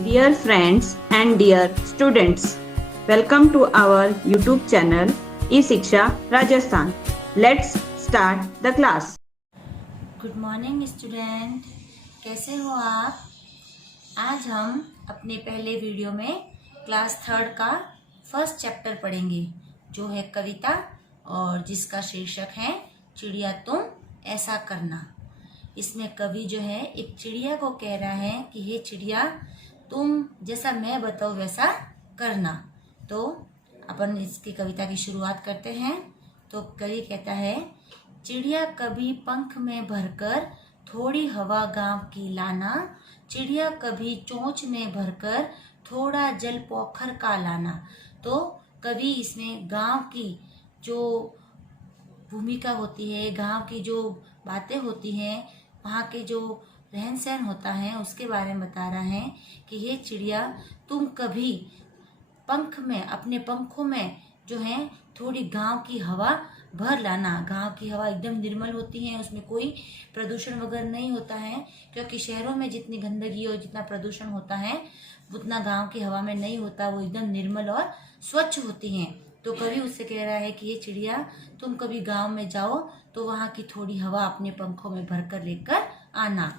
Dear friends and dear students, welcome to our YouTube channel E-Shiksha Rajasthan. Let's start the class. Good morning student, कैसे हो आप। आज हम अपने पहले वीडियो में क्लास थर्ड का फर्स्ट चैप्टर पढ़ेंगे जो है कविता और जिसका शीर्षक है चिड़िया तुम ऐसा करना। इसमें कवि जो है एक चिड़िया को कह रहा है कि हे चिड़िया तुम जैसा मैं बताऊँ वैसा करना। तो अपन इसकी कविता की शुरुआत करते हैं। तो कवि कहता है, चिड़िया कभी पंख में भरकर थोड़ी हवा गांव की लाना, चिड़िया कभी चोंच में भरकर थोड़ा जल पोखर का लाना। तो कवि इसमें गांव की जो भूमिका होती है, गांव की जो बातें होती हैं, वहाँ के जो रहन सहन होता है उसके बारे में बता रहा है कि ये चिड़िया तुम कभी पंख में, अपने पंखों में जो है थोड़ी गांव की हवा भर लाना। गांव की हवा एकदम निर्मल होती है, उसमें कोई प्रदूषण वगैरह नहीं होता है, क्योंकि शहरों में जितनी गंदगी और जितना प्रदूषण होता है उतना गांव की हवा में नहीं होता। वो एकदम निर्मल और स्वच्छ होती हैं। तो कवि उससे कह रहा है कि ये चिड़िया तुम कभी गांव में जाओ तो वहाँ की थोड़ी हवा अपने पंखों में भरकर लेकर आना।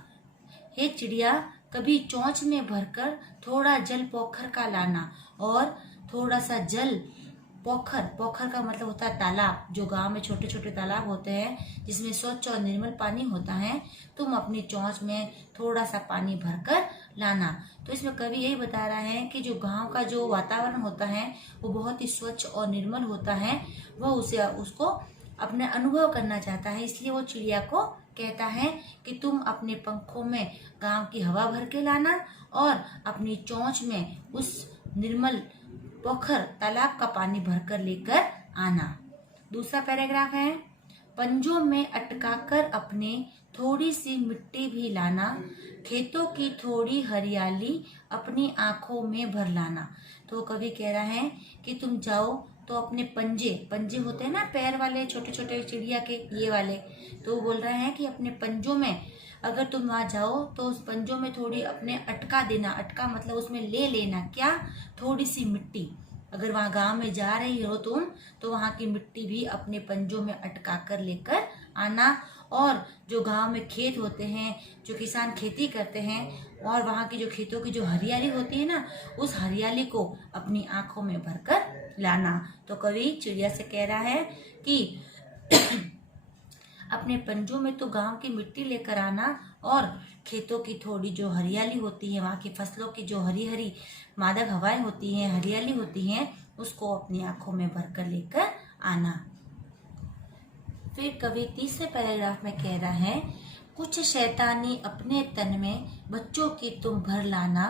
हे चिड़िया कभी चोंच में भरकर थोड़ा जल पोखर का लाना, और थोड़ा सा जल पोखर, पोखर का मतलब होता है तालाब, जो गांव में छोटे छोटे तालाब होते हैं जिसमें स्वच्छ और निर्मल पानी होता है, तुम अपनी चोंच में थोड़ा सा पानी भरकर लाना। तो इसमें कवि यही बता रहा है कि जो गांव का जो वातावरण होता है वो बहुत ही स्वच्छ और निर्मल होता है। वह उसको अपने अनुभव करना चाहता है, इसलिए वो चिड़िया को कहता है कि तुम अपने पंखों में गांव की हवा भर के लाना और अपनी चोंच में उस निर्मल पोखर, तालाब का पानी भरकर लेकर आना। दूसरा पैराग्राफ है, पंजों में अटकाकर अपने थोड़ी सी मिट्टी भी लाना, खेतों की थोड़ी हरियाली अपनी आंखों में भर लाना। तो कवि कह रहा है कि तुम जाओ तो अपने पंजे, पंजे होते हैं ना पैर वाले छोटे छोटे चिड़िया के, ये वाले, तो बोल रहे हैं कि अपने पंजों में अगर तुम वहाँ जाओ तो उस पंजों में थोड़ी अपने अटका देना। अटका मतलब उसमें ले लेना क्या, थोड़ी सी मिट्टी। अगर वहाँ गांव में जा रही हो तुम तो वहाँ की मिट्टी भी अपने पंजों में अटका कर लेकर आना। और जो गांव में खेत होते हैं, जो किसान खेती करते हैं, और वहाँ की जो खेतों की जो हरियाली होती है ना, उस हरियाली को अपनी आंखों में भरकर लाना। तो कवि चिड़िया से कह रहा है कि अपने पंजों में तो गांव की मिट्टी लेकर आना, और खेतों की थोड़ी जो हरियाली होती है, वहाँ की फसलों की जो हरी हरी मादक हवाएं होती हैं, हरियाली होती हैं, उसको अपनी आंखों में भरकर लेकर आना। फिर कवि तीसरे पैराग्राफ में कह रहा है, कुछ शैतानी अपने तन में बच्चों की तुम भर लाना,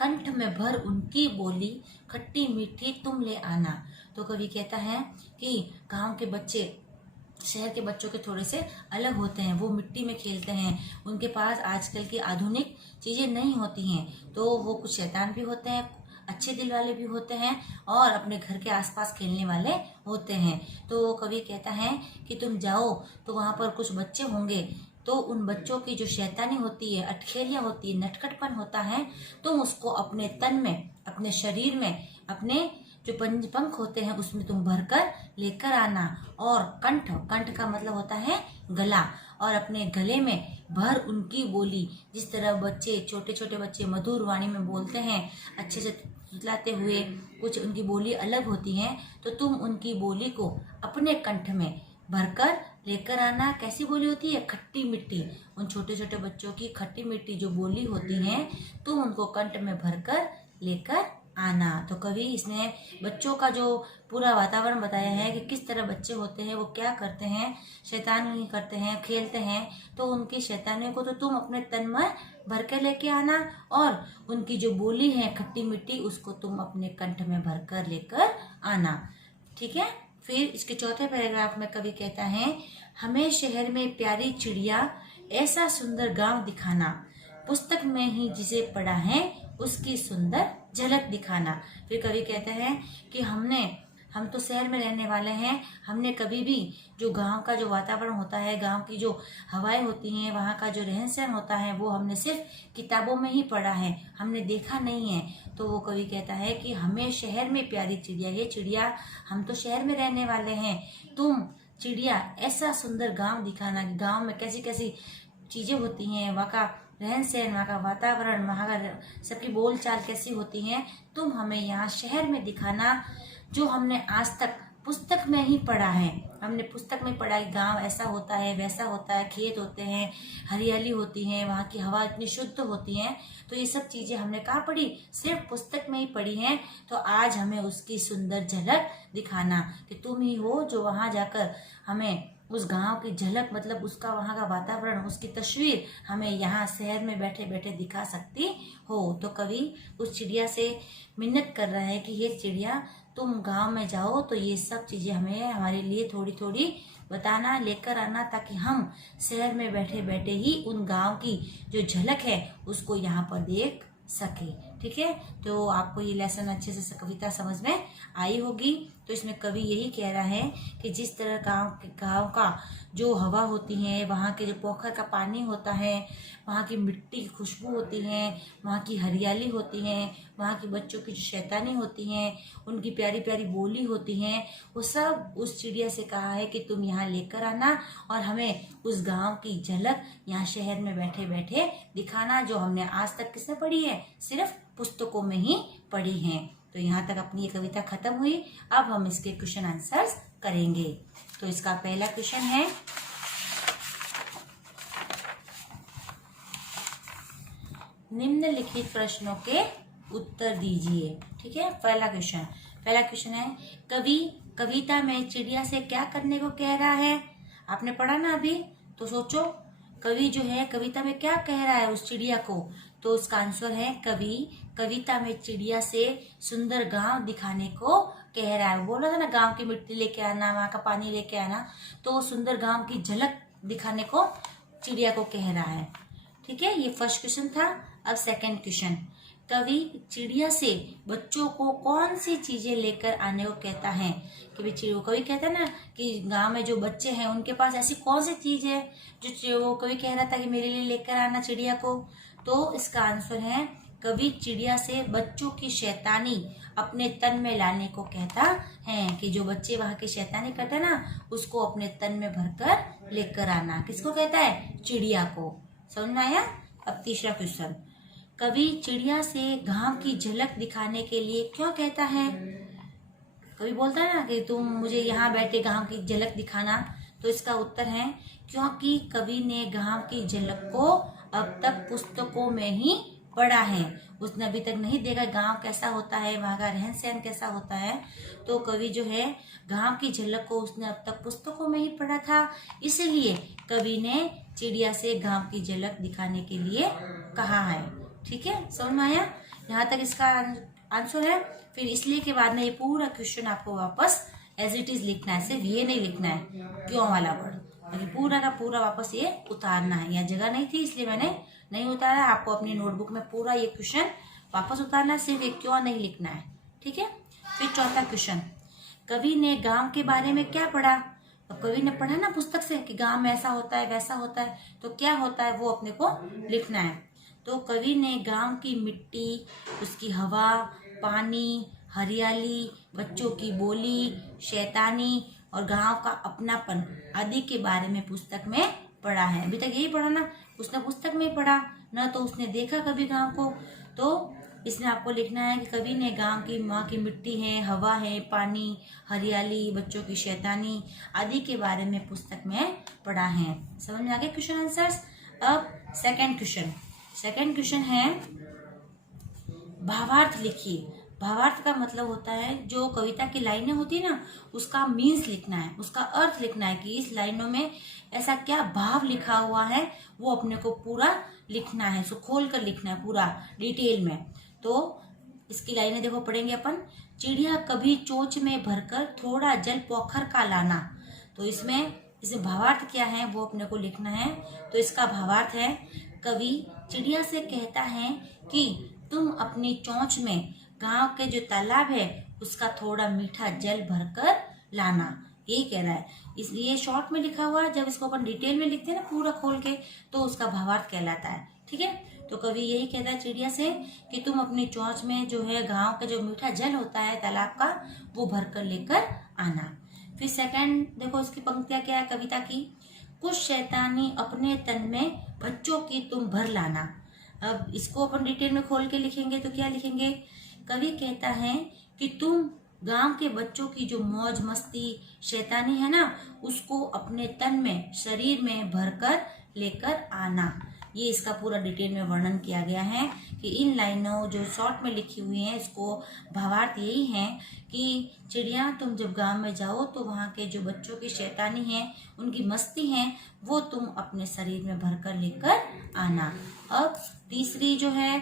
कंठ में भर उनकी बोली खट्टी मीठी तुम ले आना। तो कवि कहता है कि गांव के बच्चे शहर के बच्चों के थोड़े से अलग होते हैं। वो मिट्टी में खेलते हैं, उनके पास आजकल की आधुनिक चीज़ें नहीं होती हैं, तो वो कुछ शैतान भी होते हैं, अच्छे दिल वाले भी होते हैं, और अपने घर के आसपास खेलने वाले होते हैं। तो कवि कहता है कि तुम जाओ तो वहाँ पर कुछ बच्चे होंगे, तो उन बच्चों की जो शैतानी होती है, अटखेलियाँ होती है, नटखटपन होता है, तुम उसको अपने तन में, अपने शरीर में, अपने जो पंख होते हैं उसमें तुम भरकर लेकर आना। और कंठ, कंठ का मतलब होता है गला, और अपने गले में भर उनकी बोली। जिस तरह बच्चे, छोटे छोटे बच्चे मधुर वाणी में बोलते हैं, अच्छे से चिल्लाते हुए, कुछ उनकी बोली अलग होती है, तो तुम उनकी बोली को अपने कंठ में भरकर लेकर आना। कैसी बोली होती है, खट्टी मिट्टी। उन छोटे छोटे बच्चों की खट्टी मिट्टी जो बोली होती है, तुम उनको कंठ में भरकर लेकर आना। तो कवि इसने बच्चों का जो पूरा वातावरण बताया है कि किस तरह बच्चे होते हैं, वो क्या करते हैं, शैतानी करते हैं, खेलते हैं, तो उनकी शैतानियों को तो तुम अपने तन में भर के लेके आना, और उनकी जो बोली है खट्टी मिट्टी, उसको तुम अपने कंठ में भरकर लेकर आना। ठीक है। फिर इसके चौथे पैराग्राफ में कवि कहता है, हमें शहर में प्यारी चिड़िया ऐसा सुंदर गांव दिखाना, पुस्तक में ही जिसे पढ़ा है उसकी सुंदर झलक दिखाना। फिर कवि कहते हैं कि हम तो शहर में रहने वाले हैं, हमने कभी भी जो गांव का जो वातावरण होता है, गांव की जो हवाएं होती हैं, वहाँ का जो रहन सहन होता है, वो हमने सिर्फ किताबों में ही पढ़ा है, हमने देखा नहीं है। तो वो कवि कहता है कि हमें शहर में प्यारी चिड़िया, ये चिड़िया हम तो शहर में रहने वाले हैं, तुम चिड़िया ऐसा सुंदर गांव दिखाना कि गांव में कैसी कैसी चीजें होती हैं, वहाँ का रहन सहन, वहाँ का वातावरण, वहाँ का सबकी बोल चाल कैसी होती हैं, तुम हमें यहाँ शहर में दिखाना, जो हमने आज तक पुस्तक में ही पढ़ा है। हमने पुस्तक में पढ़ा है गांव ऐसा होता है, वैसा होता है, खेत होते हैं, हरियाली होती है, वहाँ की हवा इतनी शुद्ध होती है। तो ये सब चीजें हमने कहाँ पढ़ी? सिर्फ पुस्तक में ही पढ़ी हैं। तो आज हमें उसकी सुंदर झलक दिखाना कि तुम ही हो जो वहाँ जाकर हमें उस गांव की झलक, मतलब उसका वहाँ का वातावरण, उसकी तस्वीर हमें यहाँ शहर में बैठे बैठे दिखा सकती हो। तो कवि उस चिड़िया से मिन्नत कर रहा है कि ये चिड़िया तुम गांव में जाओ तो ये सब चीजें हमें हमारे लिए थोड़ी थोड़ी बताना, लेकर आना, ताकि हम शहर में बैठे बैठे ही उन गांव की जो झलक है उसको यहाँ पर देख सके। ठीक है, तो आपको ये लेसन अच्छे से कविता समझ में आई होगी। तो इसमें कवि यही कह रहा है कि जिस तरह गांव का जो हवा होती है, वहाँ के जो पोखर का पानी होता है, वहाँ की मिट्टी की खुशबू होती है, वहाँ की हरियाली होती है, वहाँ की बच्चों की जो शैतानी होती हैं, उनकी प्यारी प्यारी बोली होती हैं, वो सब उस चिड़िया से कहा है कि तुम यहाँ लेकर आना और हमें उस गांव की झलक यहाँ शहर में बैठे बैठे दिखाना, जो हमने आज तक किसने पढ़ी है? सिर्फ पुस्तकों में ही पढ़ी है। तो यहाँ तक अपनी ये कविता खत्म हुई। अब हम इसके क्वेश्चन आंसर्स करेंगे। तो इसका पहला क्वेश्चन है, निम्नलिखित प्रश्नों के उत्तर दीजिए। ठीक है, पहला क्वेश्चन है, कवि कविता में चिड़िया से क्या करने को कह रहा है? आपने पढ़ा ना अभी, तो सोचो कवि जो है कविता में क्या कह रहा है उस चिड़िया को। तो उसका आंसर है, कवि कविता में चिड़िया से सुंदर गांव दिखाने को कह रहा है। बोला था ना, गांव की मिट्टी लेके आना, वहाँ का पानी लेके आना, तो सुंदर गांव की झलक दिखाने को चिड़िया को कह रहा है। ठीक है, ये फर्स्ट क्वेश्चन था। अब सेकंड क्वेश्चन, कवि चिड़िया से बच्चों को कौन सी चीजें लेकर आने को कहता है? कि कवि कहता है ना कि गांव में जो बच्चे हैं उनके पास ऐसी कौन सी चीज है जो वो कवि कह रहा था कि मेरे लिए लेकर आना चिड़िया को। तो इसका आंसर है, कवि चिड़िया से बच्चों की शैतानी अपने तन में लाने को कहता है, कि जो बच्चे वहाँ की शैतानी करते हैं ना, उसको अपने तन में भरकर लेकर आना। किसको कहता है? चिड़िया को। समझ में आया? अब तीसरा क्वेश्चन, कवि चिड़िया से गांव की झलक दिखाने के लिए क्यों कहता है? कवि बोलता है ना कि तुम मुझे यहाँ बैठे गांव की झलक दिखाना। तो इसका उत्तर है, क्योंकि कवि ने गांव की झलक को अब तक पुस्तकों में ही पढ़ा है। उसने अभी तक नहीं देखा गांव कैसा होता है, वहाँ का रहन सहन कैसा होता है। तो कवि जो है गांव की झलक को उसने अब तक पुस्तकों में ही पढ़ा था, इसलिए कवि ने चिड़िया से गांव की झलक दिखाने के लिए कहा है। ठीक है, समझ में आया? यहाँ तक इसका आंसर है। फिर इसलिए के बाद में ये पूरा क्वेश्चन आपको वापस एज इट इज लिखना है, सिर्फ ये नहीं लिखना है क्यों वाला वर्ड, बाकी पूरा का पूरा वापस ये उतारना है। यहाँ जगह नहीं थी इसलिए मैंने नहीं उतारा। आपको अपनी नोटबुक में पूरा ये क्वेश्चन वापस उतारना है, सिर्फ एक क्यों नहीं लिखना है। ठीक है, फिर चौथा क्वेश्चन, कवि ने गांव के बारे में क्या पढ़ा? अब कवि ने पढ़ा ना पुस्तक से कि गांव में ऐसा होता है वैसा होता है, तो क्या होता है वो अपने को लिखना है। तो कवि ने गांव की मिट्टी, उसकी हवा, पानी, हरियाली, बच्चों की बोली, शैतानी और गांव का अपनापन आदि के बारे में पुस्तक में पढ़ा है। अभी तक यही पढ़ा ना, उसने पुस्तक में पढ़ा ना, तो उसने देखा कभी गांव को। तो इसमें आपको लिखना है कि कवि ने गांव की माँ की मिट्टी है, हवा है, पानी, हरियाली, बच्चों की शैतानी आदि के बारे में पुस्तक में पढ़ा है। समझ में आ गए क्वेश्चन आंसर्स? अब सेकंड क्वेश्चन है, भावार्थ लिखिए। भावार्थ का मतलब होता है जो कविता की लाइनें होती है ना, उसका मीन्स लिखना है, उसका अर्थ लिखना है कि इस लाइनों में ऐसा क्या भाव लिखा हुआ है, वो अपने को पूरा लिखना है, उसको खोल कर लिखना है पूरा डिटेल में। तो इसकी लाइनें देखो, पढ़ेंगे अपन। चिड़िया कभी चोंच में भरकर थोड़ा जल पोखर का लाना। तो इसमें भावार्थ क्या है वो अपने को लिखना है। तो इसका भावार्थ है, कवि चिड़िया से कहता है कि तुम अपनी चोंच में गांव के जो तालाब है उसका थोड़ा मीठा जल भरकर लाना, यही कह रहा है। इसलिए शॉर्ट में लिखा हुआ है, जब इसको अपन डिटेल में लिखते हैं ना पूरा खोल के, तो उसका भावार्थ कहलाता है। ठीक है, तो कवि यही कहता है चिड़िया से कि तुम अपनी चोंच में जो है गांव का जो मीठा जल होता है तालाब का, वो भरकर लेकर आना। फिर सेकंड देखो इसकी पंक्तियां क्या है कविता की। कुछ शैतानी अपने तन में बच्चों की तुम भर लाना। अब इसको अपन डिटेल में खोल के लिखेंगे तो क्या लिखेंगे, कवि कहता है कि तुम गांव के बच्चों की जो मौज मस्ती शैतानी है ना, उसको अपने तन में शरीर में भरकर लेकर आना। ये इसका पूरा डिटेल में वर्णन किया गया है कि इन लाइनों जो शॉर्ट में लिखी हुई हैं इसको भावार्थ यही है कि चिड़िया तुम जब गांव में जाओ तो वहाँ के जो बच्चों की शैतानी है, उनकी मस्ती है, वो तुम अपने शरीर में भरकर लेकर आना। अब तीसरी जो है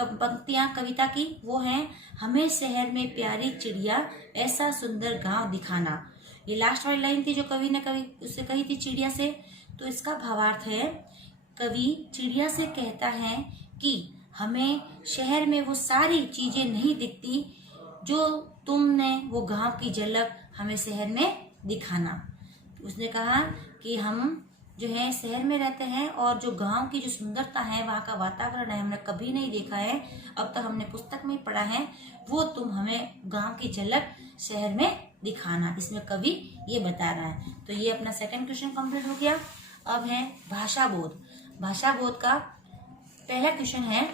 पंक्तियां कविता की वो है, हमें शहर में प्यारी चिड़िया ऐसा सुंदर गांव दिखाना। ये लास्ट वाली लाइन थी जो कवि ने उससे कही थी चिड़िया से। तो इसका भावार्थ है, कवि चिड़िया से कहता है कि हमें शहर में वो सारी चीजें नहीं दिखती जो तुमने वो गांव की झलक हमें शहर में दिखाना। उसने कहा कि हम जो है शहर में रहते हैं और जो गांव की जो सुंदरता है, वहाँ का वातावरण है, हमने कभी नहीं देखा है, अब तक हमने पुस्तक में पढ़ा है, वो तुम हमें गांव की झलक शहर में दिखाना। इसमें कवि ये बता रहा है। तो ये अपना सेकंड क्वेश्चन कंप्लीट हो गया। अब है भाषा बोध। भाषा बोध का पहला क्वेश्चन है,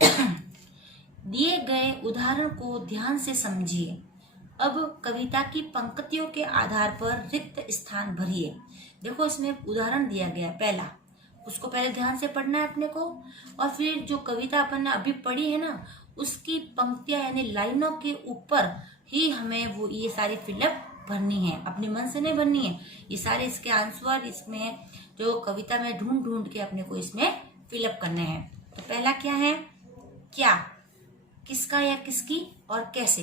दिए गए उदाहरण को ध्यान से समझिए। अब कविता की पंक्तियों के आधार पर रिक्त स्थान भरिए। देखो इसमें उदाहरण दिया गया पहला, उसको पहले ध्यान से पढ़ना है अपने को, और फिर जो कविता अपन ने अभी पढ़ी है ना, उसकी पंक्तियां यानी लाइनों के ऊपर ही हमें वो ये सारी फिलअप भरनी है, अपने मन से नहीं भरनी है। ये सारे इसके आंसर इसमें जो कविता में ढूंढ ढूंढ के अपने को इसमें फिलअप करने हैं। तो पहला क्या है, क्या, किसका या किसकी और कैसे।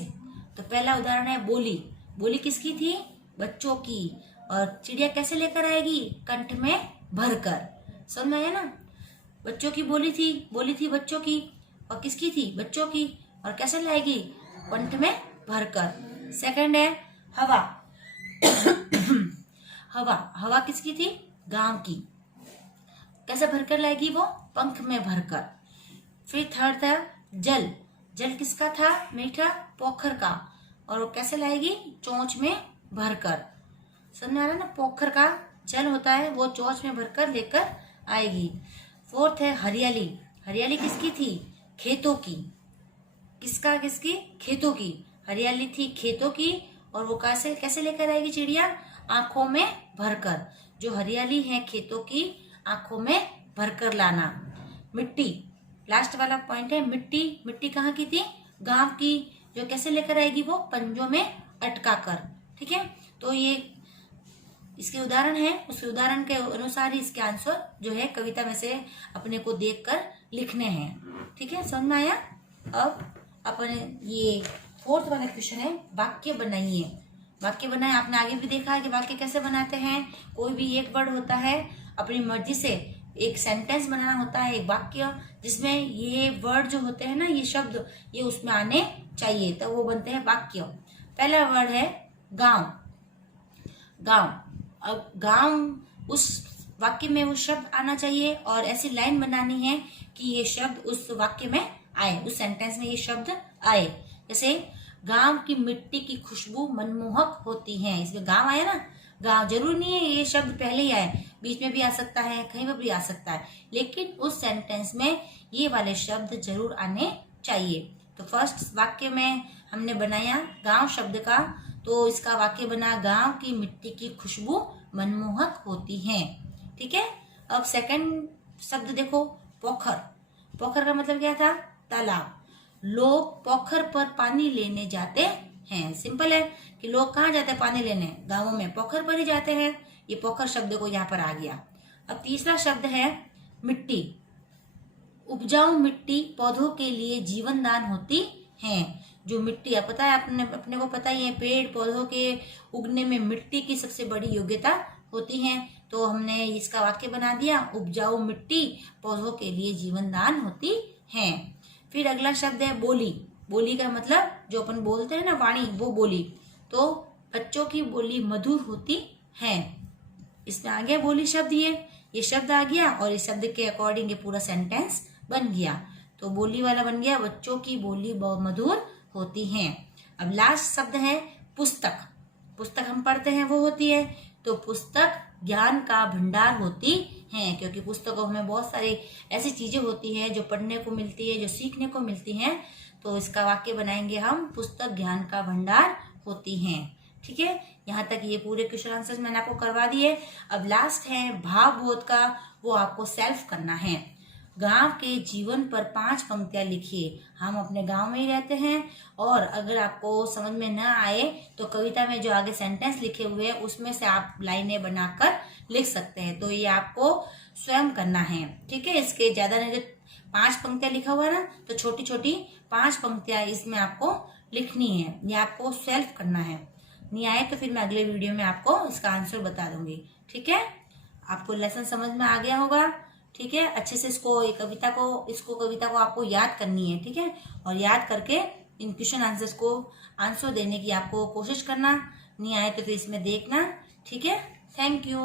तो पहला उदाहरण है बोली। बोली किसकी थी, बच्चों की, और चिड़िया कैसे लेकर आएगी, कंठ में भरकर। समझ में आया ना, बच्चों की बोली थी बच्चों की, और किसकी थी, बच्चों की, और कैसे लाएगी, कंठ में भरकर। सेकंड है हवा। हवा किसकी थी, गांव की, कैसे भरकर लाएगी वो, पंख में भरकर। फिर थर्ड था जल। जल किसका था, मीठा, पोखर का, और वो कैसे लाएगी, चोंच में भरकर। समझ आ रहा ना, पोखर का जल होता है वो चोंच में भरकर लेकर आएगी। फोर्थ है हरियाली। हरियाली किसकी थी, खेतों की, किसकी, खेतों की। हरियाली थी खेतों की, और वो कैसे लेकर आएगी चिड़िया, आंखों में भरकर। जो हरियाली है खेतों की, आंखों में भरकर लाना। मिट्टी, लास्ट वाला पॉइंट है मिट्टी। मिट्टी कहाँ की थी, गांव की, जो कैसे लेकर आएगी वो, पंजों में अटका कर। ठीक है, तो ये इसके उदाहरण है, उस उदाहरण के अनुसार ही इसके आंसर जो है कविता में से अपने को देखकर लिखने हैं। ठीक है, समझ में आया। अब अपन ये फोर्थ वाला क्वेश्चन है, वाक्य बनाइए। वाक्य बनाए, आपने आगे भी देखा है कि वाक्य कैसे बनाते हैं। कोई भी एक वर्ड होता है, अपनी मर्जी से एक सेंटेंस बनाना होता है, एक वाक्य, जिसमें ये वर्ड जो होते हैं ना, ये शब्द ये उसमें आने चाहिए, तो वो बनते हैं वाक्य। पहला वर्ड है गांव। गांव, अब गांव, उस वाक्य में वो शब्द आना चाहिए, और ऐसी लाइन बनानी है कि ये शब्द उस वाक्य में आए, उस सेंटेंस में ये शब्द आए। जैसे गांव की मिट्टी की खुशबू मनमोहक होती है, इसमें गांव आया ना, गांव जरूर नहीं है ये शब्द पहले ही आए, बीच में भी आ सकता है, कहीं पर भी आ सकता है, लेकिन उस सेंटेंस में ये वाले शब्द जरूर आने चाहिए। तो फर्स्ट वाक्य में हमने बनाया गांव शब्द का, तो इसका वाक्य बना, गांव की मिट्टी की खुशबू मनमोहक होती है। ठीक है, अब सेकंड शब्द देखो, पोखर। पोखर का मतलब क्या था, तालाब। लोग पोखर पर पानी लेने जाते हैं। सिंपल है कि लोग कहाँ जाते हैं पानी लेने, गांवों में पोखर पर ही जाते हैं। ये पोखर शब्द को यहाँ पर आ गया। अब तीसरा शब्द है मिट्टी। उपजाऊ मिट्टी पौधों के लिए जीवन दान होती है। जो मिट्टी है, पता है अपने को पता ही है, पेड़ पौधों के उगने में मिट्टी की सबसे बड़ी योग्यता होती है। तो हमने इसका वाक्य बना दिया, उपजाऊ मिट्टी पौधों के लिए जीवन दान होती है। फिर अगला शब्द है बोली। बोली का मतलब जो अपन बोलते हैं ना वाणी, वो बोली। तो बच्चों की बोली मधुर होती है। इसमें आ गया बोली शब्द, ये शब्द आ गया और इस शब्द के अकॉर्डिंग ये पूरा सेंटेंस बन गया। तो बोली वाला बन गया बच्चों की बोली बहुत मधुर होती है। अब लास्ट शब्द है पुस्तक। पुस्तक हम पढ़ते हैं वो होती है, तो पुस्तक ज्ञान का भंडार होती है, क्योंकि पुस्तकों में बहुत सारी ऐसी चीजें होती हैं जो पढ़ने को मिलती है, जो सीखने को मिलती हैं। तो इसका वाक्य बनाएंगे हम, पुस्तक ज्ञान का भंडार होती हैं। ठीक है, यहाँ तक ये पूरे क्वेश्चन आंसर्स मैंने आपको करवा दिए। अब लास्ट है भावबोध का, वो आपको सेल्फ करना है। गांव के जीवन पर 5 पंक्तियां लिखिए। हम अपने गांव में ही रहते हैं और अगर आपको समझ में न आए तो कविता में जो आगे सेंटेंस लिखे हुए हैं उसमें से आप लाइनें बनाकर लिख सकते हैं। तो ये आपको स्वयं करना है। ठीक है, इसके ज्यादा नहीं, जो 5 पंक्तियां लिखा हुआ है ना, तो छोटी छोटी 5 पंक्तियां इसमें आपको लिखनी है। ये आपको सेल्फ करना है। नहीं आए तो फिर मैं अगले वीडियो में आपको इसका आंसर बता दूंगी। ठीक है, आपको लेसन समझ में आ गया होगा। ठीक है, अच्छे से इसको कविता को आपको याद करनी है। ठीक है, और याद करके इन क्वेश्चन आंसर्स को आंसर देने की आपको कोशिश करना। नहीं आए तो फिर इसमें देखना। ठीक है, थैंक यू।